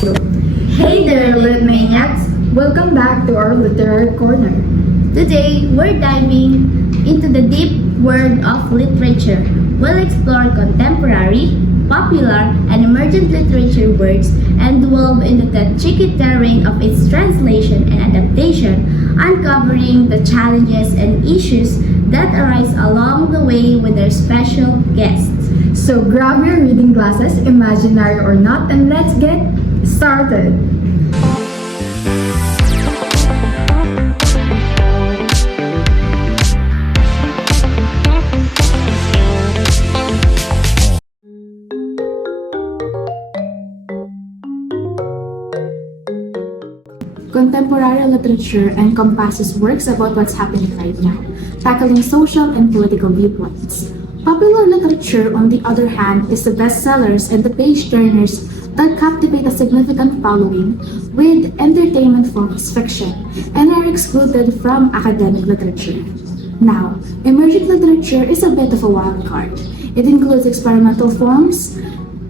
Hey there, lit maniacs! Welcome back to our literary corner. Today, we're diving into the deep world of literature. We'll explore contemporary, popular, and emergent literature works and delve into the tricky terrain of its translation and adaptation, uncovering the challenges and issues that arise along the way with our special guests. So grab your reading glasses, imaginary or not, and let's get started. Contemporary literature encompasses works about what's happening right now, tackling social and political viewpoints. Popular literature, on the other hand, is the bestsellers and the page-turners that captivate a significant following with entertainment-focused fiction and are excluded from academic literature. Now, emergent literature is a bit of a wild card. It includes experimental forms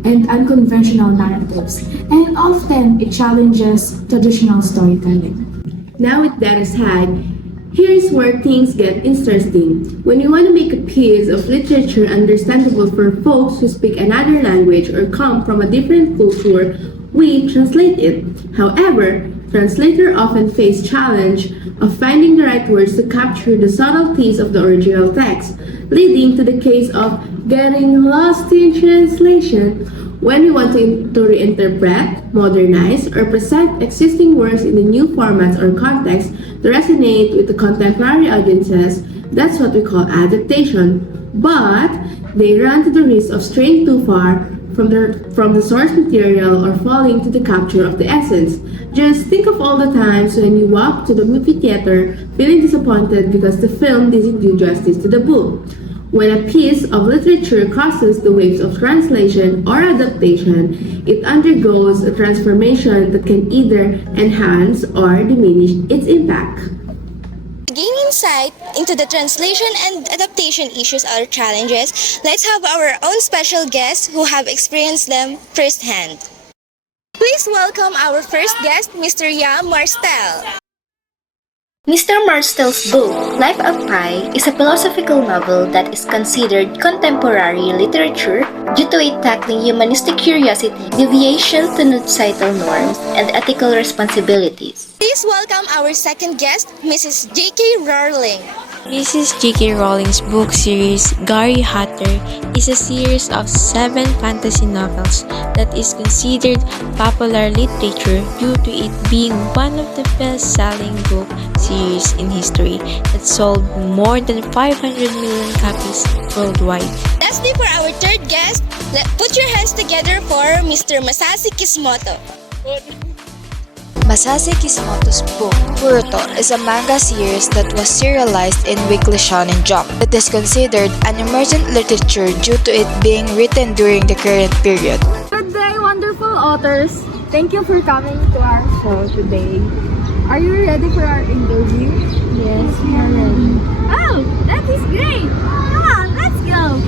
and unconventional narratives, and often it challenges traditional storytelling. Now with that aside, here's where things get interesting. When you want to make a piece of literature understandable for folks who speak another language or come from a different culture, we translate it. However, translators often face challenge of finding the right words to capture the subtleties of the original text, leading to the case of getting lost in translation. When we want to reinterpret, modernize, or present existing works in the new formats or contexts to resonate with the contemporary audiences, that's what we call adaptation. But they run to the risk of straying too far from the source material or falling to the capture of the essence. Just think of all the times when you walk to the movie theater feeling disappointed because the film didn't do justice to the book. When a piece of literature crosses the waves of translation or adaptation, it undergoes a transformation that can either enhance or diminish its impact. To gain insight into the translation and adaptation issues or challenges, let's have our own special guests who have experienced them firsthand. Please welcome our first guest, Mr. Yam Marstel. Mr. Marstel's book, Life of Pi, is a philosophical novel that is considered contemporary literature due to it tackling humanistic curiosity, deviation to societal norms, and ethical responsibilities. Please welcome our second guest, Mrs. J.K. Raurling. Mrs. J.K. Rowling's book series, Garry Hotter, is a series of 7 fantasy novels that is considered popular literature due to it being one of the best-selling book series in history that sold more than 500 million copies worldwide. Lastly, for our third guest, put your hands together for Mr. Masasi Kissmoto. Masasi Kissmoto's book, Kuruto, is a manga series that was serialized in Weekly Shonen Jump. It is considered an emergent literature due to it being written during the current period. Good day, wonderful authors! Thank you for coming to our show today. Are you ready for our interview? Yes, we are ready. Oh, that is great! Come on, let's go!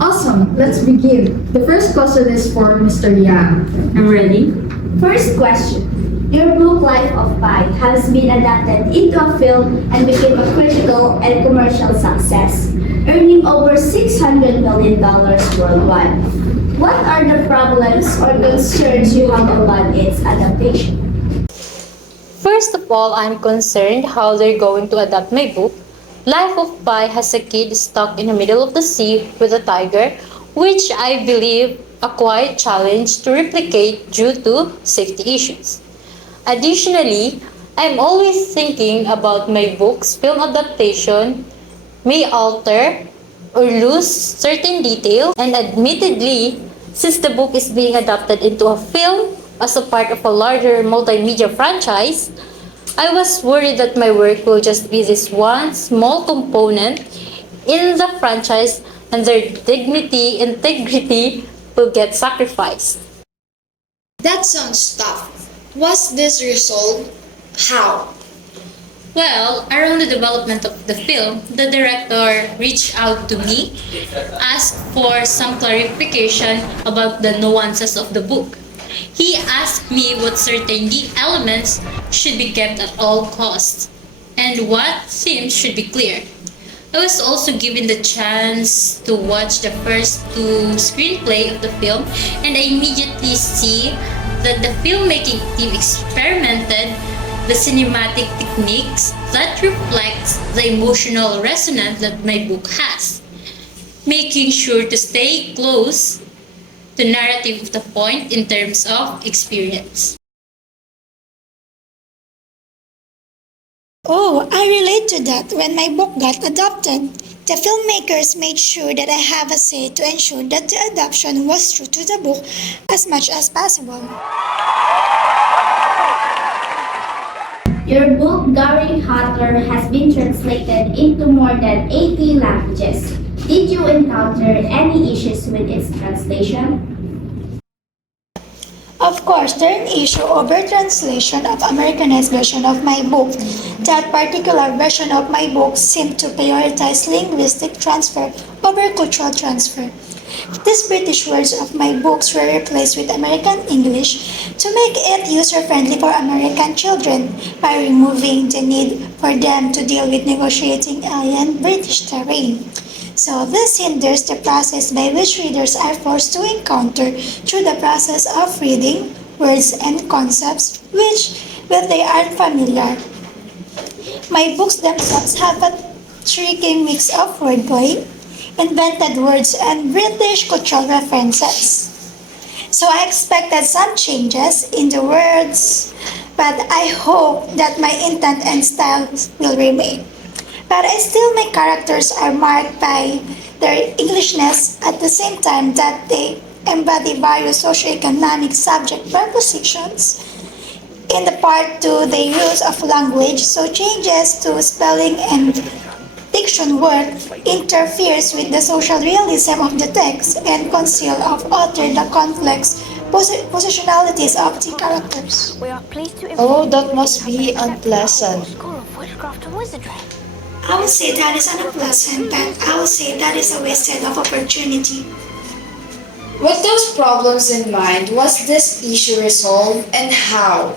Awesome, let's begin. The first question is for Mr. Yam. I'm ready. First question. Your book Life of Pi has been adapted into a film and became a critical and commercial success, earning over $600 million worldwide. What are the problems or concerns you have about its adaptation? First of all, I'm concerned how they're going to adapt my book. Life of Pi has a kid stuck in the middle of the sea with a tiger, which I believe a quite challenge to replicate due to safety issues. Additionally, I'm always thinking about my book's film adaptation may alter or lose certain details, and admittedly, since the book is being adapted into a film as a part of a larger multimedia franchise, I was worried that my work will just be this one small component in the franchise and their integrity will get sacrificed. That sounds tough. Was this resolved? How? Well, around the development of the film, the director reached out to me, asked for some clarification about the nuances of the book. He asked me what certain key elements should be kept at all costs and what themes should be clear. I was also given the chance to watch the first two screenplay of the film, and I immediately see that the filmmaking team experimented the cinematic techniques that reflects the emotional resonance that my book has, making sure to stay close to narrative of the point in terms of experience. Oh, I relate to that when my book got adopted. The filmmakers made sure that I have a say to ensure that the adaptation was true to the book as much as possible. Your book, Garry Hotter, has been translated into more than 80 languages. Did you encounter any issues with its translation? Of course, there is an issue over translation of Americanized version of my book. That particular version of my book seemed to prioritize linguistic transfer over cultural transfer. These British words of my books were replaced with American English to make it user-friendly for American children by removing the need for them to deal with negotiating alien British terrain. So this hinders the process by which readers are forced to encounter through the process of reading words and concepts with they are familiar. My books themselves have a tricky mix of wordplay, invented words, and British cultural references. So I expected some changes in the words, but I hope that my intent and style will remain. But still my characters are marked by their Englishness at the same time that they embody various socioeconomic subject prepositions. In the part 2, the use of language, so changes to spelling and diction work interferes with the social realism of the text and conceal or alter the complex positionalities of the characters. Oh, that must be unpleasant. I would say that is unpleasant, but I would say that is a wasted of opportunity. With those problems in mind, was this issue resolved and how?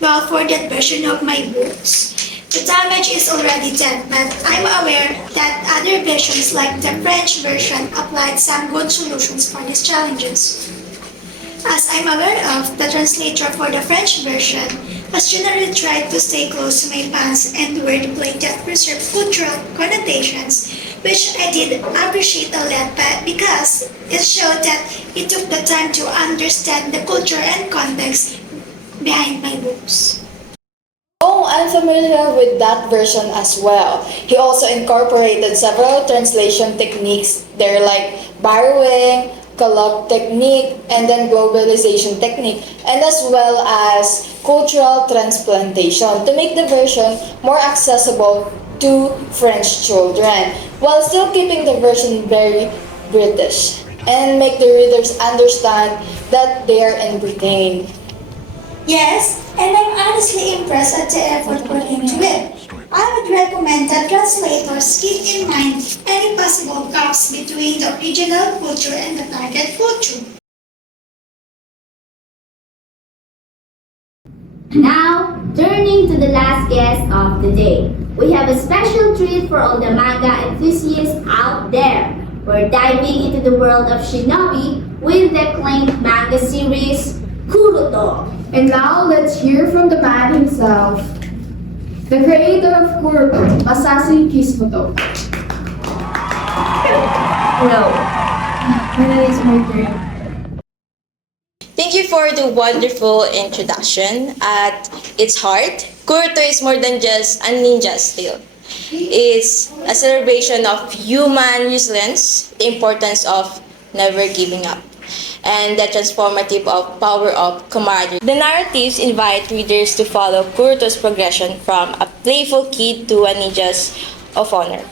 Well, for that version of my books, the damage is already done, but I'm aware that other versions like the French version applied some good solutions for these challenges. As I'm aware of, the translator for the French version has generally tried to stay close to my puns and wordplay that preserve cultural connotations, which I did appreciate a lot because it showed that he took the time to understand the culture and context behind my books. Oh, I'm familiar with that version as well. He also incorporated several translation techniques there like borrowing, colloq technique, and then globalization technique, and as well as cultural transplantation to make the version more accessible to French children, while still keeping the version very British and make the readers understand that they are in Britain. Yes, and I'm honestly impressed at the effort put into it. I would recommend that translators keep in mind any possible gaps between the original culture and the target culture. Now, turning to the last guest of the day. We have a special treat for all the manga enthusiasts out there. We're diving into the world of Shinobi with the acclaimed manga series, Kuruto. And now let's hear from the man himself, the creator of Kuruto, Masasi Kissmoto. No. When it's my turn. Thank you for the wonderful introduction. At its heart, Kuruto is more than just a ninja's tale. It's a celebration of human resilience, the importance of never giving up, and the transformative power of camaraderie. The narratives invite readers to follow Kuruto's progression from a playful kid to a ninja of honor,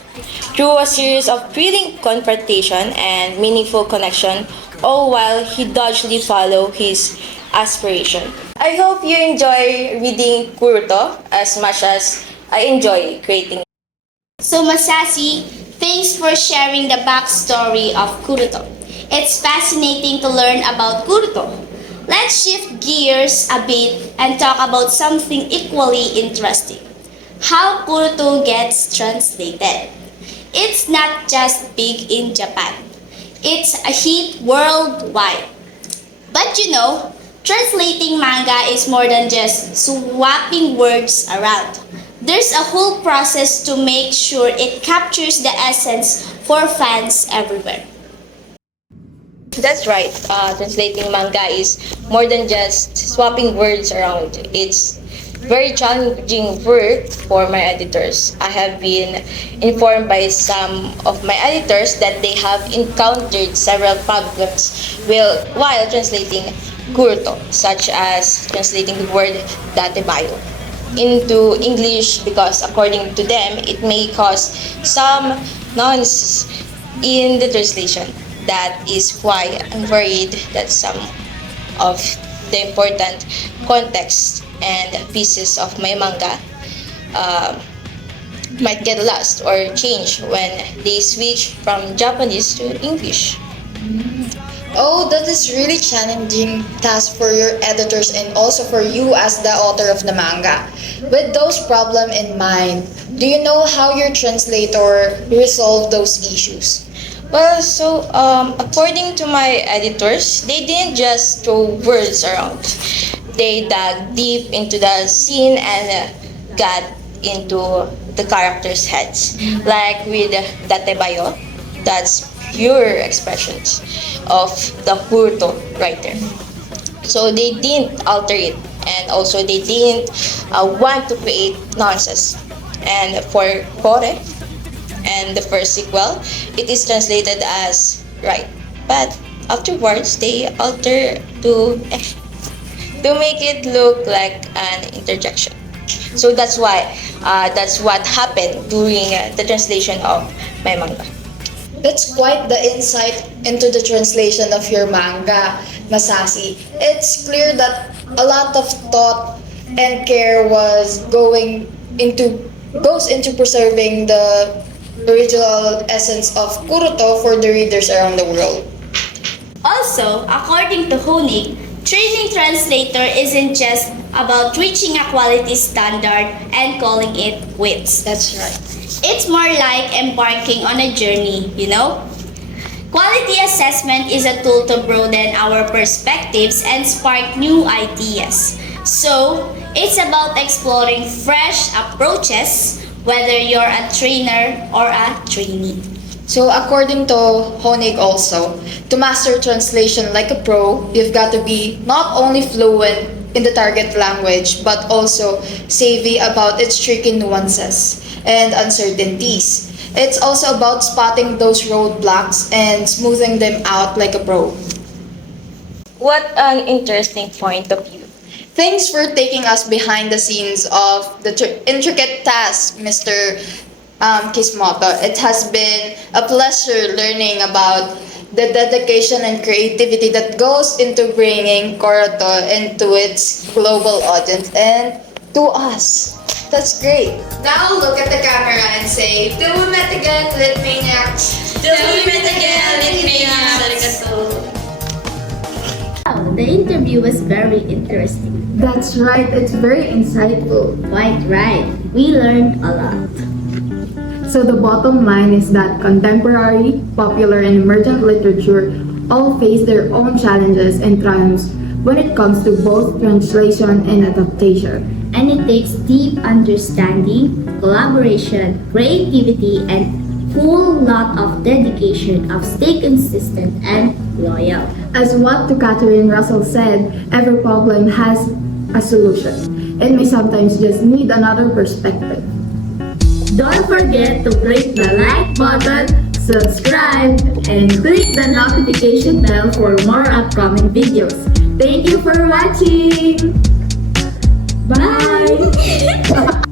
through a series of thrilling confrontation and meaningful connection, all while he doggedly follows his aspiration. I hope you enjoy reading Kuruto as much as I enjoy creating. So Masasi, thanks for sharing the backstory of Kuruto. It's fascinating to learn about Kuruto. Let's shift gears a bit and talk about something equally interesting. How Kuruto gets translated. It's not just big in Japan. It's a hit worldwide. But you know, translating manga is more than just swapping words around. There's a whole process to make sure it captures the essence for fans everywhere. That's right. Translating manga is more than just swapping words around. It's very challenging work for my editors. I have been informed by some of my editors that they have encountered several problems while translating Kuruto, such as translating the word datebayo into English because according to them, it may cause some nuance in the translation. That is why I'm worried that some of the important context and pieces of my manga might get lost or change when they switch from Japanese to English. Oh, that is really challenging task for your editors and also for you as the author of the manga. With those problems in mind, do you know how your translator resolved those issues? Well, so according to my editors, they didn't just throw words around. They dug deep into the scene and got into the characters' heads. Like with Datebayo, that's pure expressions of the Kuruto writer. So they didn't alter it, and also they didn't want to create nonsense. And for Kore, and the first sequel, it is translated as right. But afterwards, they alter to make it look like an interjection. So that's what happened during the translation of my manga. That's quite the insight into the translation of your manga, Masasi. It's clear that a lot of thought and care goes into preserving the original essence of Kuruto for the readers around the world. Also, according to Honig, training translator isn't just about reaching a quality standard and calling it quits. That's right. It's more like embarking on a journey, you know? Quality assessment is a tool to broaden our perspectives and spark new ideas. So, it's about exploring fresh approaches, whether you're a trainer or a trainee. So according to Honig also, to master translation like a pro, you've got to be not only fluent in the target language, but also savvy about its tricky nuances and uncertainties. It's also about spotting those roadblocks and smoothing them out like a pro. What an interesting point of view. Thanks for taking us behind the scenes of the intricate task, Mr. Kissmoto. It has been a pleasure learning about the dedication and creativity that goes into bringing Kuruto into its global audience and to us. That's great. Now look at the camera and say, "Till we met again, lit maniacs." Till we met again, lit maniacs. Wow, the interview was very interesting. That's right, it's very insightful. Quite right. We learned a lot. So the bottom line is that contemporary, popular, and emergent literature all face their own challenges and triumphs when it comes to both translation and adaptation. And it takes deep understanding, collaboration, creativity, and whole lot of dedication of stay consistent and loyal. As what to Catherine Russell said, every problem has a solution. It may sometimes just need another perspective. Don't forget to click the like button, subscribe, and click the notification bell for more upcoming videos. Thank you for watching! Bye!